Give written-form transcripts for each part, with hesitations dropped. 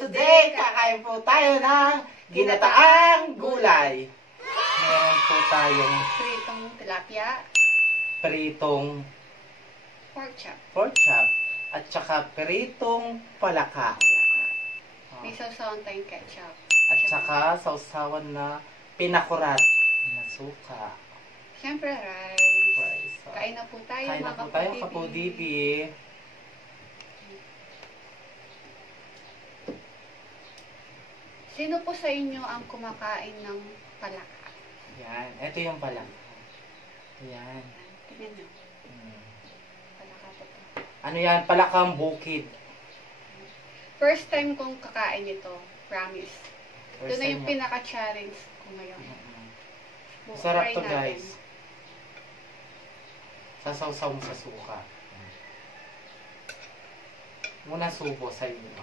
Today, kakain po tayo ng ginataang gulay. Meron po tayong Pritong tilapia, pritong pork chop, at saka pritong palaka. may sausawan tayong ketchup, At saka sausawan na pinakurat na suka. syempre rice. Rice. Kain na po tayo Kain na mga po tayo, kapudibi. kapudibi. Sino po sa inyo ang kumakain ng palaka? Yan. Ito yung palaka. Yan. Tingnan nyo. Palaka po to. Ano yan? Palakang bukid. First time kong kakain ito, promise. Ito First na yung time pinaka-challenge ko ngayon. Sarap Try to, natin. guys. Sasawsaw mo sa suka. Muna subo sa inyo.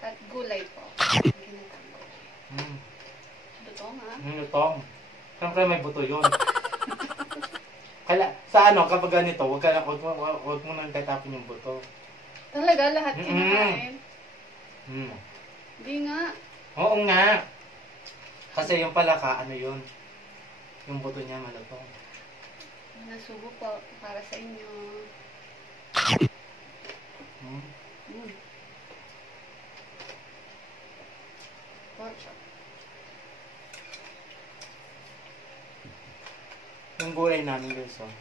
At gulay po. Ginatang gulay. Ito nga. Lutong. Siyempre may buto yun. Sa ano, kapag ganito, wag mo nang tatapin yung buto. Talaga, lahat kinakain? Hindi nga. Oo nga. Kasi yung palaka, ano yun? Yung buto niya malutong. Nasubo po para sa inyo. Pork chop. Yung gulay namin guys, oh.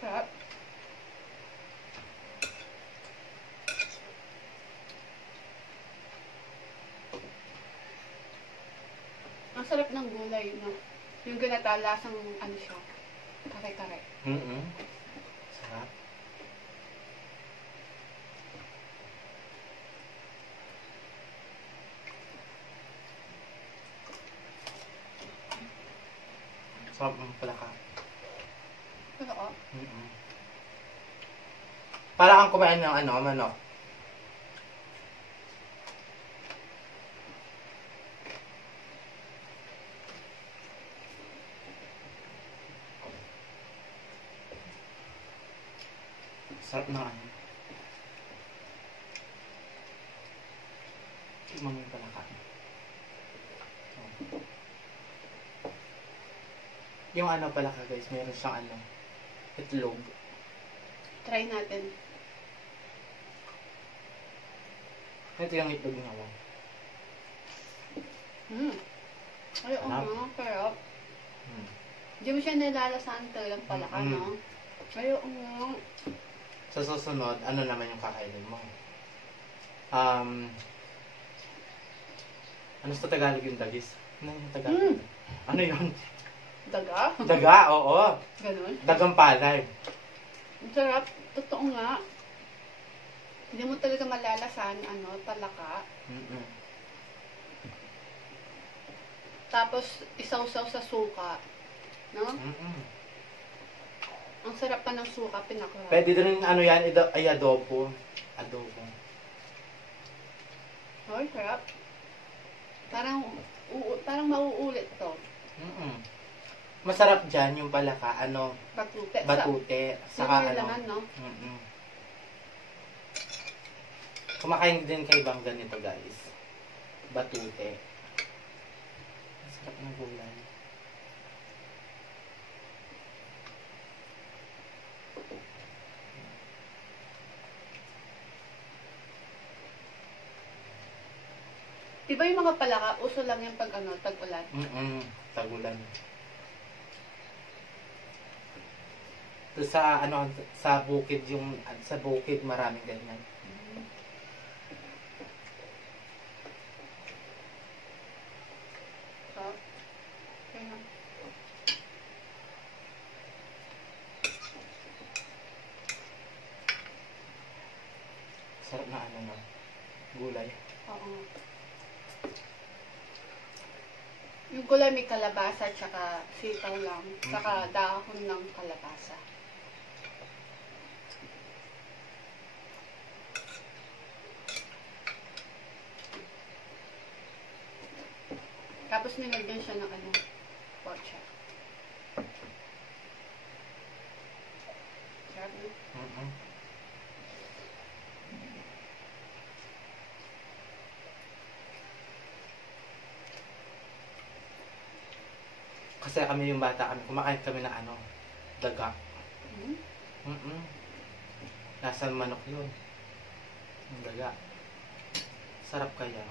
Sarap. Ang sarap ng gulay, no? Yung ginatalasang ano siya. Kare-kare. Sarap. Sarap ng palaka. Pero oh, Para kang kumain ng ano, manok. Sarap na ano. Tignan mo yung palaka. Yung ano palaka guys, meron siyang ano, itlog. try natin. Ito yung itlog niya. Ay, oo Sarap. nga, sarap. Hindi mo siya nilalasahan talagang palaka, no? Ay, oo nga. Sa susunod, ano naman yung kakainin mo? Ano sa Tagalog yung dagis? Ano yung Tagalog? Ano yun? Daga? Daga, oo. Ganun. Dagang palay. Ang sarap. Totoo nga. Hindi mo talaga malalasahan, ano, palaka. Tapos, isawsaw sa suka. No? Ang sarap pa ng suka, pinakuha. Pwede din ano yan, ay adobo. Adobo. Ay, sarap. Parang mauulit to. Masarap dyan yung palaka, ano, Batute. batute. Saka Saka ano. laman, no? Kumakain din kay Bang ganito guys. Batute. Masarap ng gulay. Diba yung mga palaka, uso lang yung pag ano, tag-ulan? Tagulan. Sa ano, sa bukid maraming ganyan. So, okay na. Sarap na ano na gulay. Oo. Yung gulay may kalabasa at saka sitaw lang. Saka dahon ng kalabasa. Tapos nilagyan siya ng ano, pork chop. Sarap Mm-mm. Kasi kami yung bata kami, kumakain kami ng ano, daga. Hmm? Mm-mm. Nasa manok yun. Yung daga. Sarap kaya.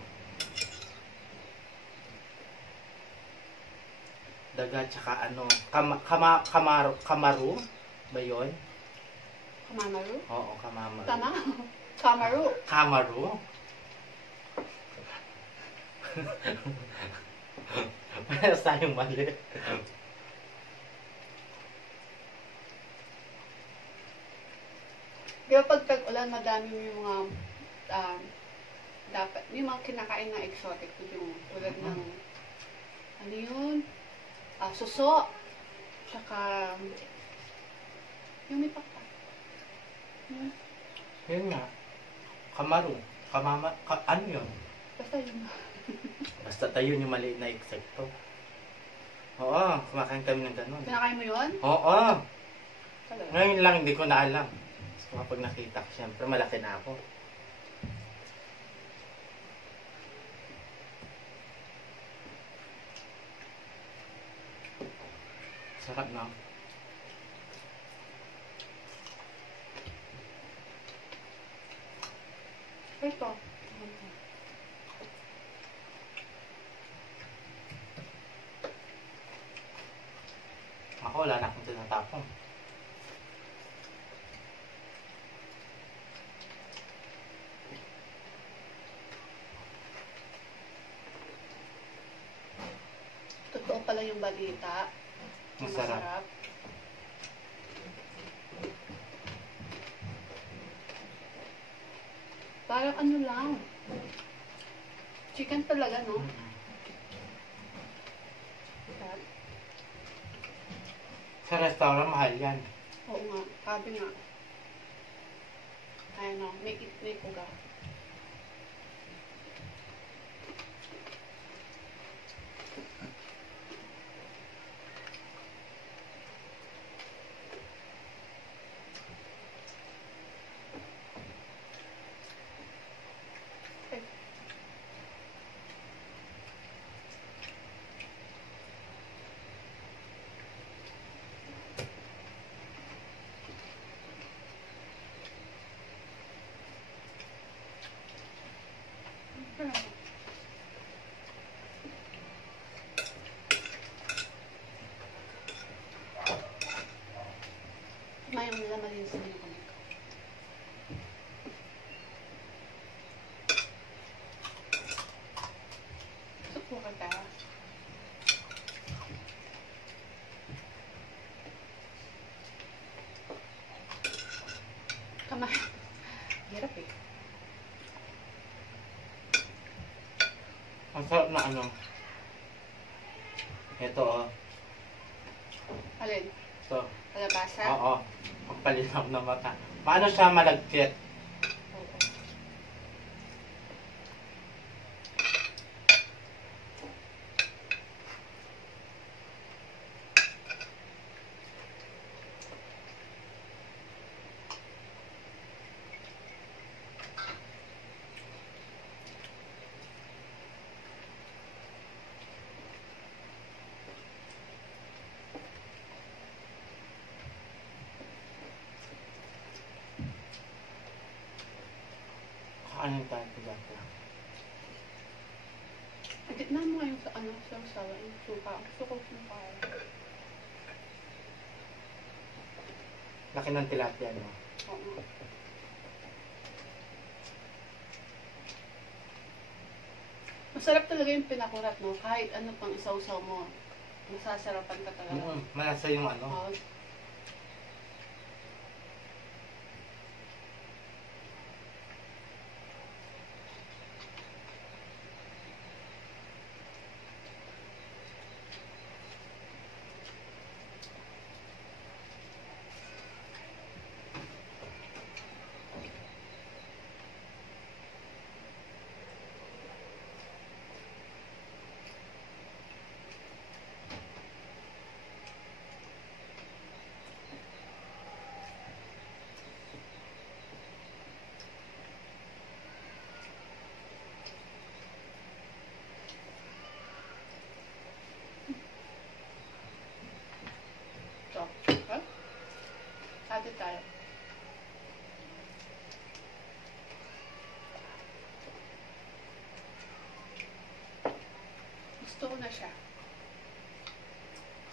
Daga tsaka ano, kamaru ba yun? Kamamaru? Oo, kamamaru. Tama? Kamaru. Kamaru? Parehas tayong mali. Di ba pag tag-ulan, madami yung mga dapat, yung mga kinakain na exotic food yung tulad ng ano yun? Suso. Tsaka yung may pakpak. Hmm? Yun nga. Kamaru. Ano yun? Basta yun. Basta tayo yung maliit na insekto. Oo, kumakain kami ng ganun. Kinakain mo yun? Oo. Talaga. Ngayon lang, hindi ko na alam. So, kapag nakita ko, syempre malaki na ako. Sarap na. Ito. Ako, wala na akong tinatapon. Totoo pala yung balita. Masarap. Parang ano lang. Chicken talaga, no? Mm-mm. Sarap. Sa restaurant, mahal yan. Oo nga. Sabi nga. Ayun o. May puga. Mayroon nila malinis na yung kamay ko. Supo ka ta. Kamay. Hirap eh. Ang sarap na ano. Ito, oh. Alin? Ito. Kalabasa? Oo. Magpalinaw na mata. Paano siya malagkit? Oo. Kakanin tayo sa dati. Gitna mo ngayon sa ano, sa usawa, yung suka. Gusto ko suka. Laki ng tilapia, no? Oo. Masarap talaga yung pinakurat, no? Kahit ano pang isaw-saw mo, masasarapan ka talaga. Malasa yung ano. Oo.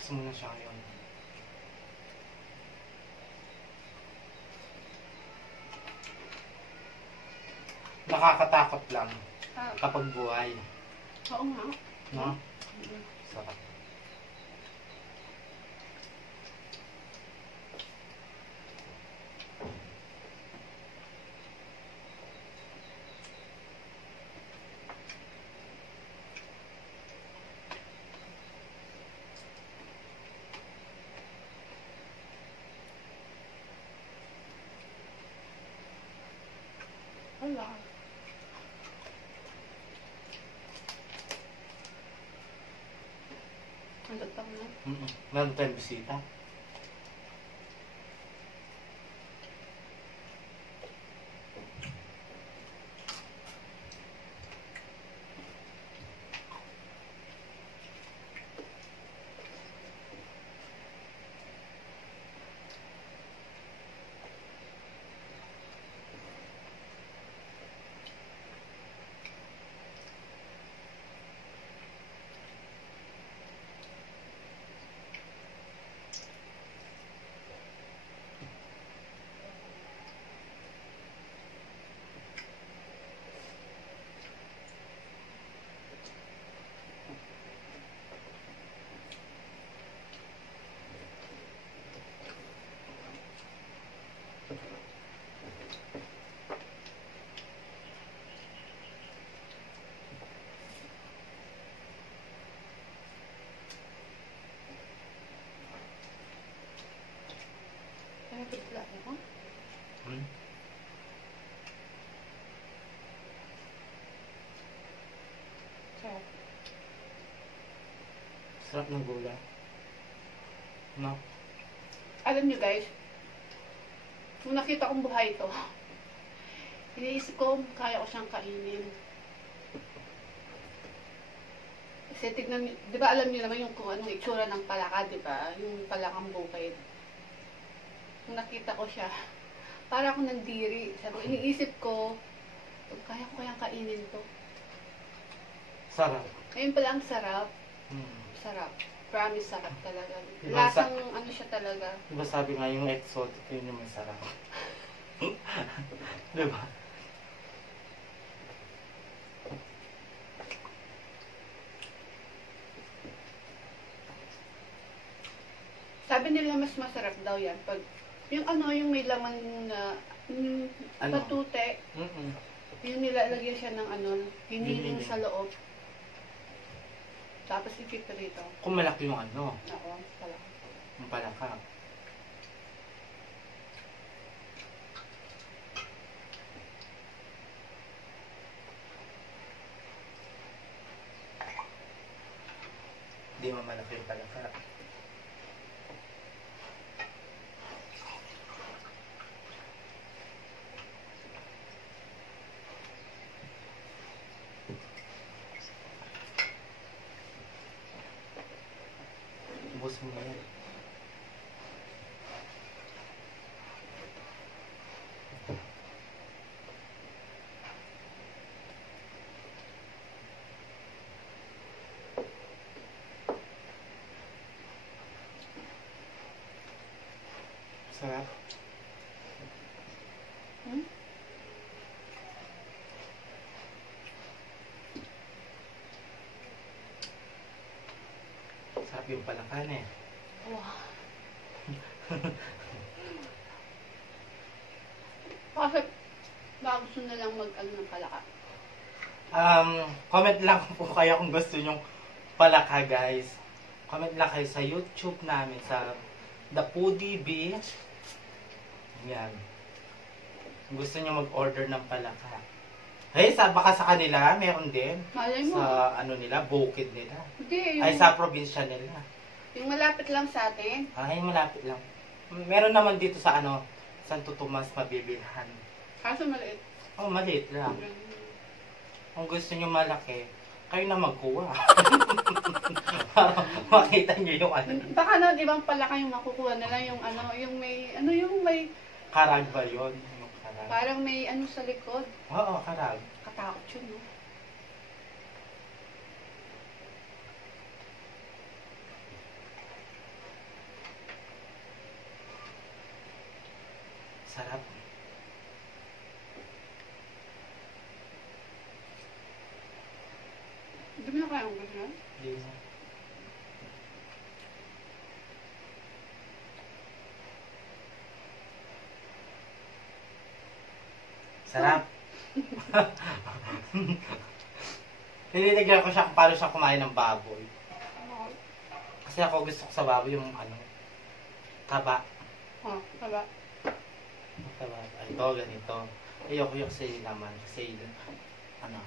Relax muna siya ngayon. Nakakatakot lang kapag buhay. Oo nga. No? Sarap. Wala. Ang datang na. Meron tayong bisita. Kaya bigla ako. Sarap. Sarap ng gulay. No? Alam nyo guys, nung nakita kong buhay ito, iniisip ko, kaya ko siyang kainin. Kasi tignan nyo, di ba alam nyo naman yung kung anong itsura ng palaka, di ba? Yung palakang bukid. Nung nakita ko siya, para akong nandiri. Sabi ko, iniisip ko, kaya ko kayang kainin to. Sarap. Ngayon pala ang sarap. Sarap. Promise, sarap talaga. Lasang ano siya talaga. Diba sabi nga yung exotic yun yung masarap? Diba? Sabi nila mas masarap daw yan pag yung ano, yung may laman na Ano? patute, yung nilalagyan siya ng ano, hiniling sa loob. Tapos ipiprito. Kung malaki yung ano, Oo, pala. yung palaka. Hindi mo malaki yung palaka. Ubus mo na yan. Sarap. Sarap yung palakan eh. Wow. Bakit baka gusto na lang mag-ano ng palaka? Comment lang po kayo kung gusto nyong palaka, guys. Comment lang kayo sa YouTube namin, sa The Foodie Beach. Yan. Kung gusto nyo mag-order ng palaka. Hey, baka sa kanila, meron din. Malay mo. Sa ano nila, bukid nila. Hindi, yung, Ay, sa probinsya nila. yung malapit lang sa atin. Ay, malapit lang. Meron naman dito sa ano, Santo Tomas mabibilhan. Kaso maliit. Oh, maliit lang. Kung gusto nyo malaki, kayo na magkuha. Para makita nyo yung ano. Baka na, ibang palaka yung makukuha na lang yung ano, yung may, ano yung may, Karag ba yun? Yung karag. parang may ano sa likod. Oo, karag. Katakot yun, no? Sarap. Hindi mo na kaya ang ganyan? Hindi na. Sarap. Nililigyan ko siya kung paano siya kumain ng baboy. Kasi ako gusto ko sa baboy yung ano, taba. Oh, taba. Taba. Ay, ito, ganito. Ayoko yung kasi naman. Kasi, ano,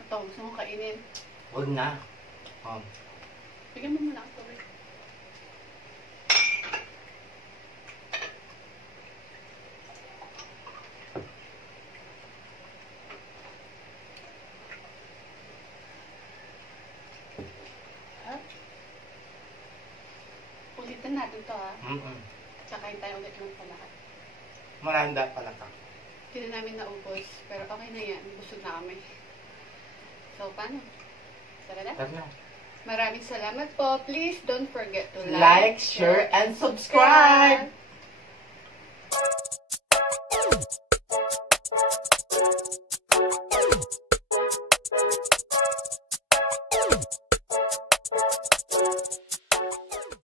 Ito, gusto mo kainin. huwag na. Bigyan mo muna ako. Ulitin natin to ha. Tsakain tayo ulit ng palakad. Maranda pala ka. Hindi na namin naubos. Pero okay na yan. Busog na kami. So, paano? Tara na? Tara na. Maraming salamat po. Please don't forget to Like, share, and subscribe! subscribe.